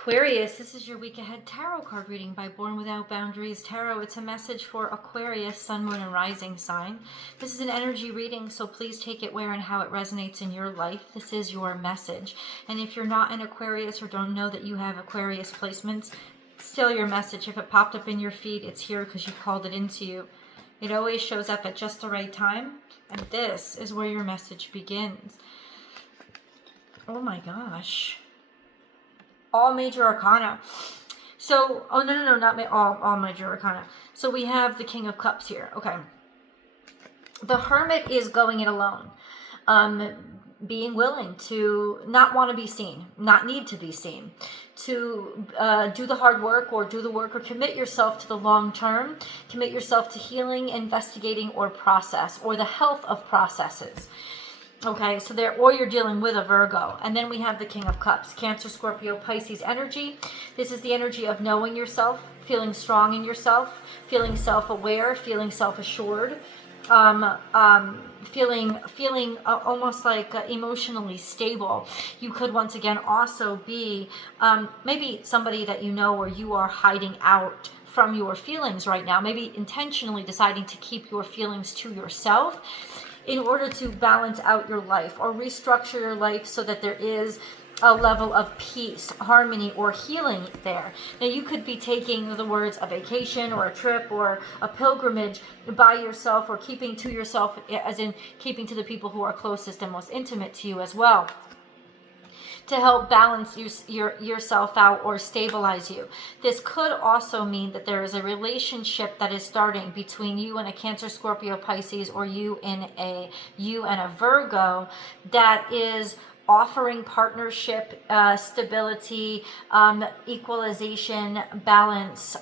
Aquarius, this is your week ahead tarot card reading by Born Without Boundaries Tarot. It's a message for Aquarius, sun, moon, and rising sign. This is an energy reading, so please take it where and how it resonates in your life. This is your message. And if you're not an Aquarius or don't know that you have Aquarius placements, still your message. If it popped up in your feed, it's here because you called it into you. It always shows up at just the right time. And this is where your message begins. Oh my gosh. All major arcana. So, oh no, not all major arcana. So we have the King of Cups here. Okay. The Hermit is going it alone. Being willing to not want to be seen, not need to be seen, to do the hard work or do the work or commit yourself to the long term, commit yourself to healing, investigating, or process, or the health of processes. Okay, so or you're dealing with a Virgo. And then we have the King of Cups, Cancer, Scorpio, Pisces energy. This is the energy of knowing yourself, feeling strong in yourself, feeling self-aware, feeling self-assured, feeling almost like emotionally stable. You could once again also be maybe somebody that you know or you are hiding out from your feelings right now, maybe intentionally deciding to keep your feelings to yourself in order to balance out your life or restructure your life so that there is a level of peace, harmony, or healing there. Now, you could be taking the words a vacation or a trip or a pilgrimage by yourself, or keeping to yourself, as in keeping to the people who are closest and most intimate to you as well, to help balance yourself out or stabilize you. This could also mean that there is a relationship that is starting between you and a Cancer, Scorpio, Pisces, or you and a Virgo that is offering partnership, stability, equalization, balance,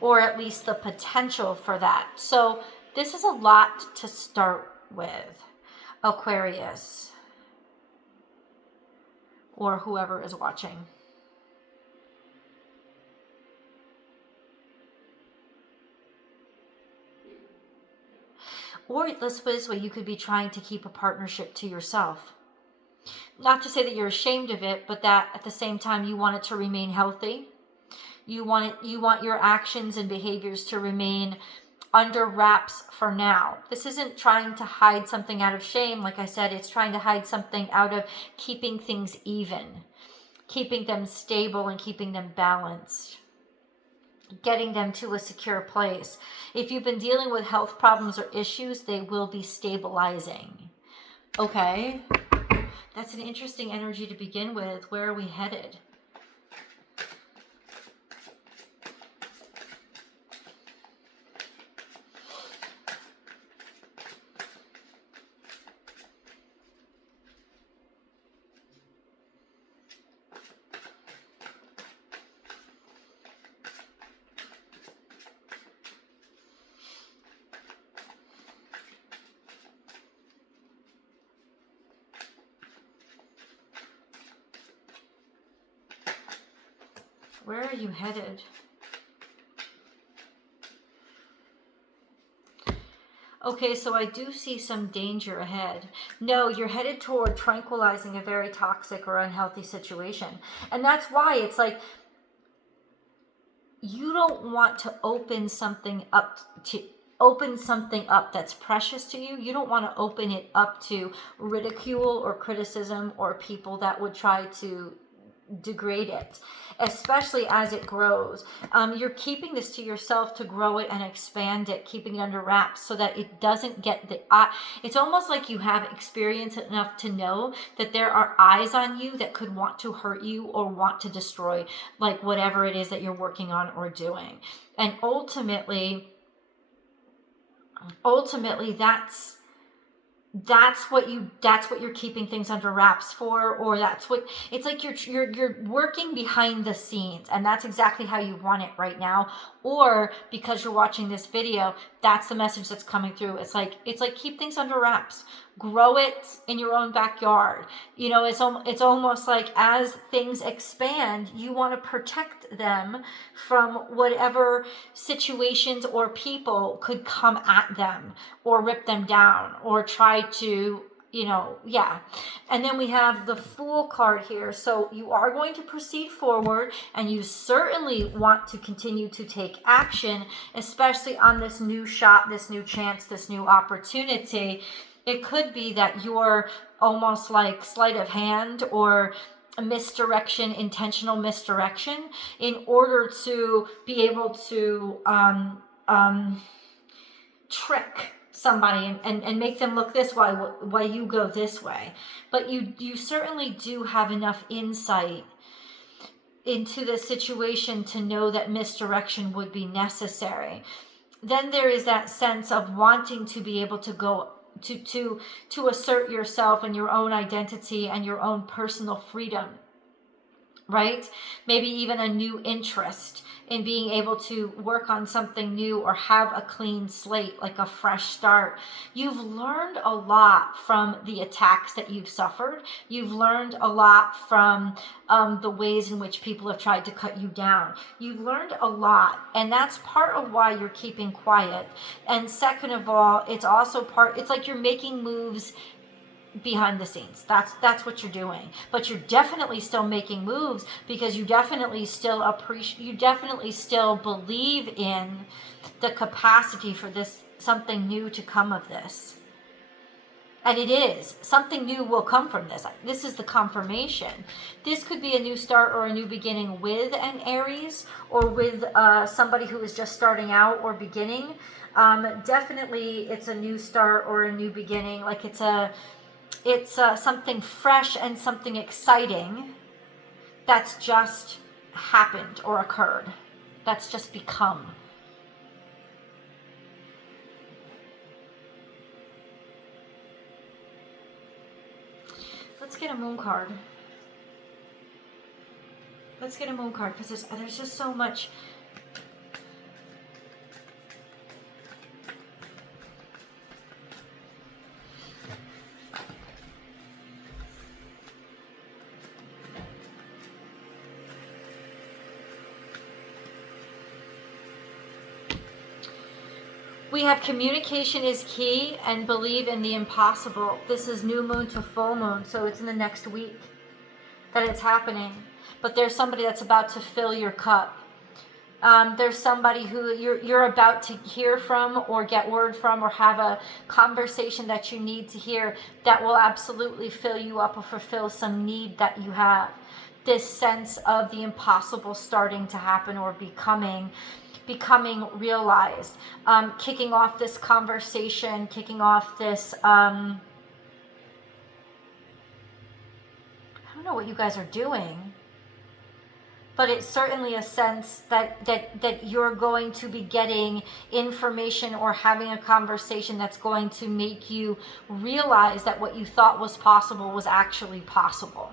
or at least the potential for that. So this is a lot to start with, Aquarius, or whoever is watching. Or let's put it this way, you could be trying to keep a partnership to yourself. Not to say that you're ashamed of it, but that at the same time you want it to remain healthy. You want your actions and behaviors to remain under wraps for now. This isn't trying to hide something out of shame. Like I said, it's trying to hide something out of keeping things even, keeping them stable and keeping them balanced, getting them to a secure place. If you've been dealing with health problems or issues, they will be stabilizing. Okay? That's an interesting energy to begin with. Where are we headed? Where are you headed? Okay, so I do see some danger ahead. No, you're headed toward tranquilizing a very toxic or unhealthy situation. And that's why it's like you don't want to open something up that's precious to you. You don't want to open it up to ridicule or criticism or people that would try to degrade it, especially as it grows. You're keeping this to yourself to grow it and expand it, keeping it under wraps so that it doesn't get it's almost like you have experience enough to know that there are eyes on you that could want to hurt you or want to destroy, like whatever it is that you're working on or doing. And ultimately that's what you're keeping things under wraps for, or that's what it's like you're working behind the scenes, and that's exactly how you want it right now. Or because you're watching this video, that's the message that's coming through. It's like keep things under wraps, grow it in your own backyard. You know, it's almost like as things expand, you want to protect them from whatever situations or people could come at them or rip them down or try to you know, yeah. And then we have the Fool card here. So you are going to proceed forward, and you certainly want to continue to take action, especially on this new shot, this new chance, this new opportunity. It could be that you're almost like sleight of hand or a misdirection, intentional misdirection, in order to be able to trick somebody and make them look this way while you go this way. But you certainly do have enough insight into the situation to know that misdirection would be necessary. Then there is that sense of wanting to be able to go to assert yourself and your own identity and your own personal freedom, right? Maybe even a new interest in being able to work on something new or have a clean slate, like a fresh start. You've learned a lot from the attacks that you've suffered. You've learned a lot from the ways in which people have tried to cut you down. You've learned a lot, and that's part of why you're keeping quiet. And second of all, it's also it's like you're making moves behind the scenes. That's what you're doing. But you're definitely still making moves, because you definitely still believe in the capacity for this, something new to come of this. And it is. Something new will come from this. This is the confirmation. This could be a new start or a new beginning with an Aries, or with somebody who is just starting out or beginning. Definitely it's a new start or a new beginning. Like it's something fresh and something exciting that's just happened or occurred. That's just become. Let's get a Moon card. Let's get a Moon card, because there's just so much. We have communication is key, and believe in the impossible. This is new moon to full moon, so it's in the next week that it's happening. But there's somebody that's about to fill your cup. There's somebody who you're about to hear from, or get word from, or have a conversation that you need to hear that will absolutely fill you up or fulfill some need that you have. This sense of the impossible starting to happen or becoming realized, kicking off this conversation, kicking off this, I don't know what you guys are doing, but it's certainly a sense that you're going to be getting information or having a conversation that's going to make you realize that what you thought was possible was actually possible.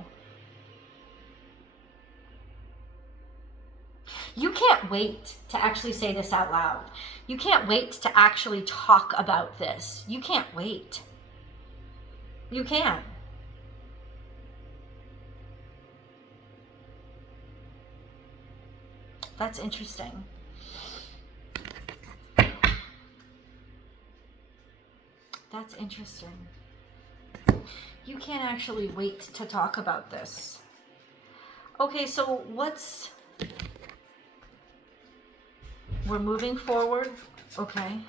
You can't wait to actually say this out loud. You can't wait to actually talk about this. You can't wait. You can. That's interesting. That's interesting. You can't actually wait to talk about this. Okay, so we're moving forward, okay.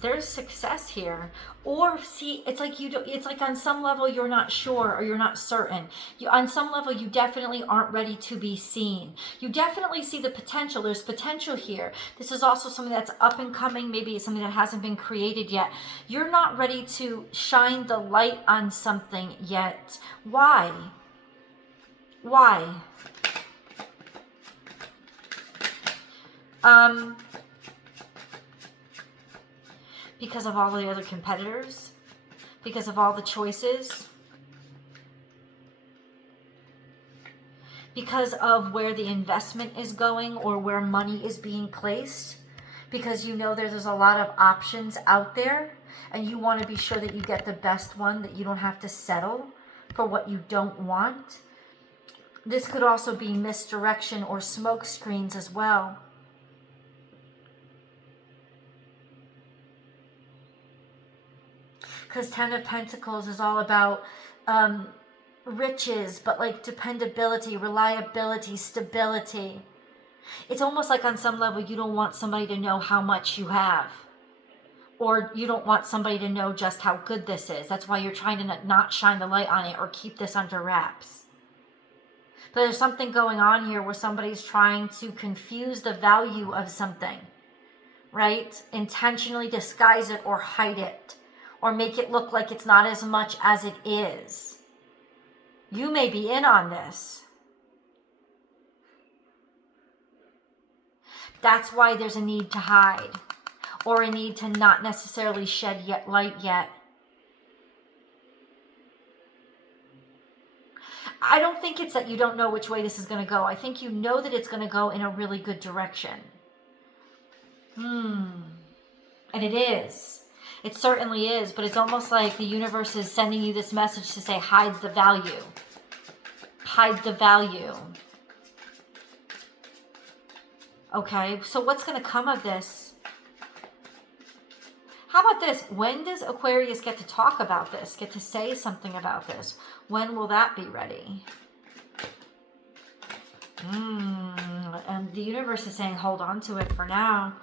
There's success here. Or see, it's like it's like on some level you're not sure, or you're not certain. On some level you definitely aren't ready to be seen. You definitely see the potential. There's potential here. This is also something that's up and coming. Maybe it's something that hasn't been created yet. You're not ready to shine the light on something yet. Why? Because of all the other competitors, because of all the choices, because of where the investment is going or where money is being placed, because you know there's a lot of options out there, and you want to be sure that you get the best one, that you don't have to settle for what you don't want. This could also be misdirection or smoke screens as well. because 10 of Pentacles is all about riches, but like dependability, reliability, stability. It's almost like on some level you don't want somebody to know how much you have, or you don't want somebody to know just how good this is. That's why you're trying to not shine the light on it or keep this under wraps. But there's something going on here where somebody's trying to confuse the value of something, right? Intentionally disguise it or hide it, or make it look like it's not as much as it is. You may be in on this. That's why there's a need to hide, or a need to not necessarily shed light yet. I don't think it's that you don't know which way this is going to go. I think you know that it's going to go in a really good direction. And it is. It certainly is, but it's almost like the universe is sending you this message to say, hide the value. Hide the value. Okay, so what's going to come of this? How about this? When does Aquarius get to talk about this? Get to say something about this? When will that be ready? And the universe is saying, hold on to it for now.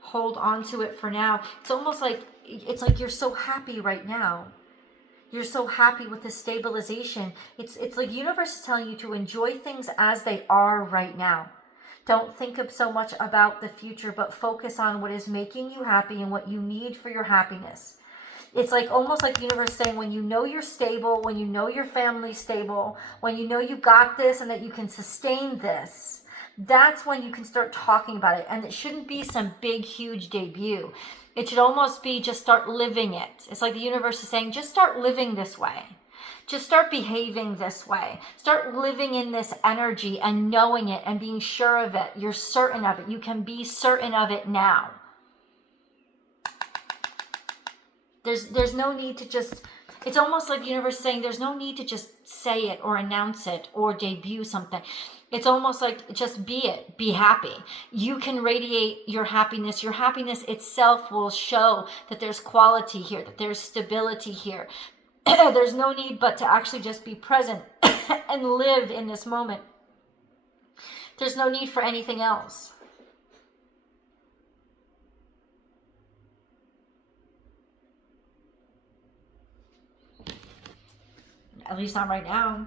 Hold on to it for now. It's almost like, it's like you're so happy right now. You're so happy with the stabilization. It's like universe is telling you to enjoy things as they are right now. Don't think of so much about the future, but focus on what is making you happy and what you need for your happiness. It's like almost like the universe saying, when you know you're stable, when you know your family's stable, when you know you got this and that you can sustain this, that's when you can start talking about it. And it shouldn't be some big, huge debut. It should almost be just start living it. It's like the universe is saying, just start living this way. Just start behaving this way. Start living in this energy and knowing it and being sure of it. You're certain of it. You can be certain of it now. There's no need to just, it's almost like the universe saying there's no need to just say it or announce it or debut something. It's almost like just be it. Be happy. You can radiate your happiness. Your happiness itself will show that there's quality here, that there's stability here. There's no need but to actually just be present and live in this moment. There's no need for anything else. At least not right now.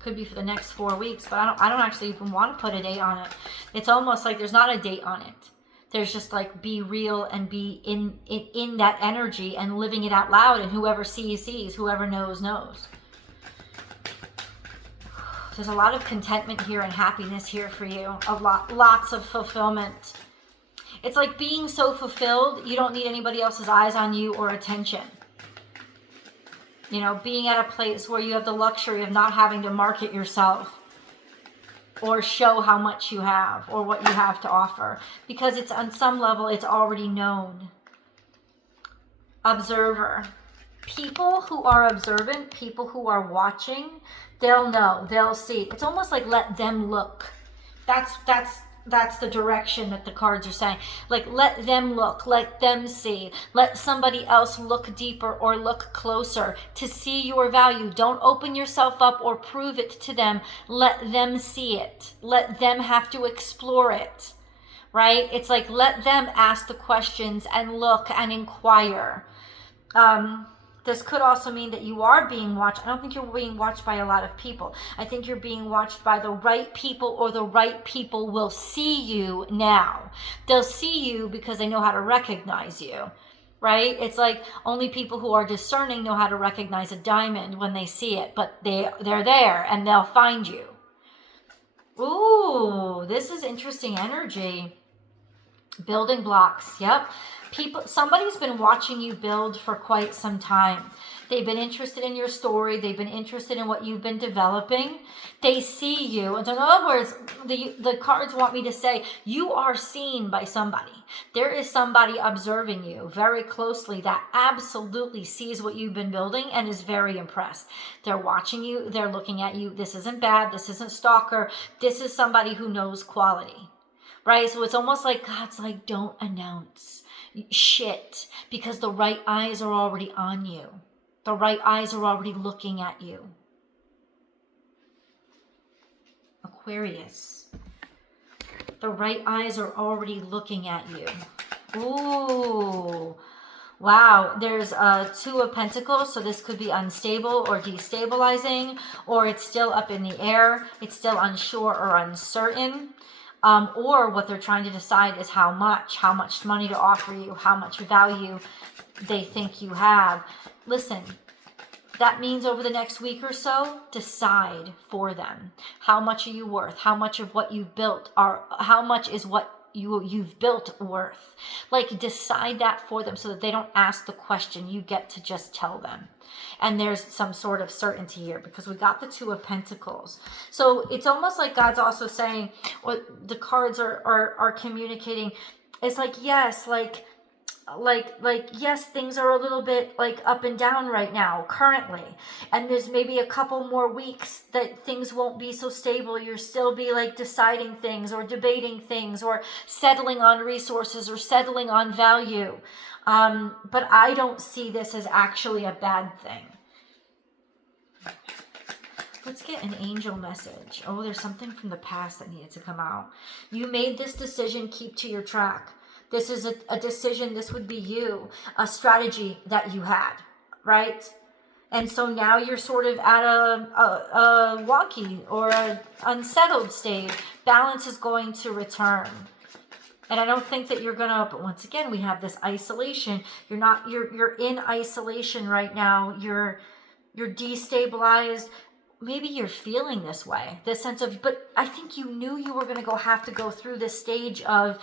Could be for the next 4 weeks, but I don't actually even want to put a date on it. It's almost like there's not a date on it. There's just like be real and be in that energy and living it out loud, and whoever sees, sees. Whoever knows, knows. There's a lot of contentment here and happiness here for you. Lots of fulfillment. It's like being so fulfilled, you don't need anybody else's eyes on you or attention. You know, being at a place where you have the luxury of not having to market yourself or show how much you have or what you have to offer, because it's on some level it's already known. Observer. People who are observant, people who are watching, they'll know, they'll see. It's almost like let them look. That's the direction that the cards are saying. Like, let them look, let them see. Let somebody else look deeper or look closer to see your value. Don't open yourself up or prove it to them. Let them see it. Let them have to explore it, right? It's like, let them ask the questions and look and inquire. This could also mean that you are being watched. I don't think you're being watched by a lot of people. I think you're being watched by the right people, or the right people will see you now. They'll see you because they know how to recognize you, right? It's like only people who are discerning know how to recognize a diamond when they see it, but they're there and they'll find you. Ooh, this is interesting energy. Building blocks, yep. Somebody's been watching you build for quite some time. They've been interested in your story. They've been interested in what you've been developing. They see you. And so in other words, the cards want me to say, you are seen by somebody. There is somebody observing you very closely that absolutely sees what you've been building and is very impressed. They're watching you. They're looking at you. This isn't bad. This isn't stalker. This is somebody who knows quality, right? So it's almost like God's like, don't announce. shit, because the right eyes are already on you. The right eyes are already looking at you. Aquarius. The right eyes are already looking at you. Ooh. Wow, there's Two of Pentacles, so this could be unstable or destabilizing, or it's still up in the air, it's still unsure or uncertain, or what they're trying to decide is how much money to offer you, how much value they think you have. Listen, that means over the next week or so, decide for them. How much are you worth? How much of what you've built how much is what you've built worth? Like, decide that for them so that they don't ask the question. You get to just tell them. And there's some sort of certainty here because we got the Two of Pentacles. So it's almost like God's also saying, what the cards are communicating. It's like, yes, like yes, things are a little bit like up and down right now currently, and there's maybe a couple more weeks that things won't be so stable. You'll still be like deciding things or debating things or settling on resources or settling on value, but I don't see this as actually a bad thing. Let's get an angel message. Oh, there's something from the past that needed to come out. You made this decision, keep to your track. This is a decision, this would be you, a strategy that you had, right? And so now you're sort of at a wonky or an unsettled state. Balance is going to return. And I don't think that you're gonna, but once again, we have this isolation. You're in isolation right now. You're destabilized. Maybe you're feeling this way, this sense of, but I think you knew you were gonna have to go through this stage of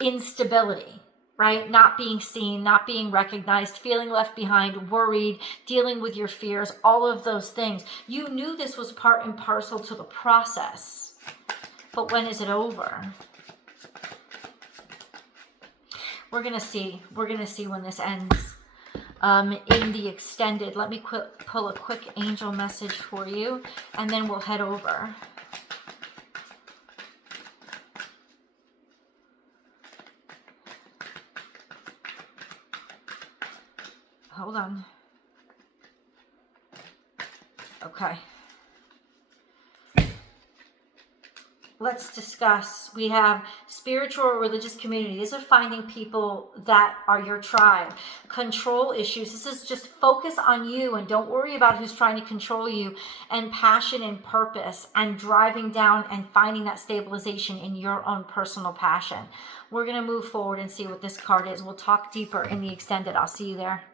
instability, right? Not being seen, not being recognized, feeling left behind, worried, dealing with your fears, all of those things. You knew this was part and parcel to the process. But when is it over? We're going to see when this ends. In the extended, let me pull a quick angel message for you, and then we'll head over. Hold on. Okay. Let's discuss. We have spiritual or religious community. These are finding people that are your tribe. Control issues. This is just focus on you and don't worry about who's trying to control you. And passion and purpose and driving down and finding that stabilization in your own personal passion. We're going to move forward and see what this card is. We'll talk deeper in the extended. I'll see you there.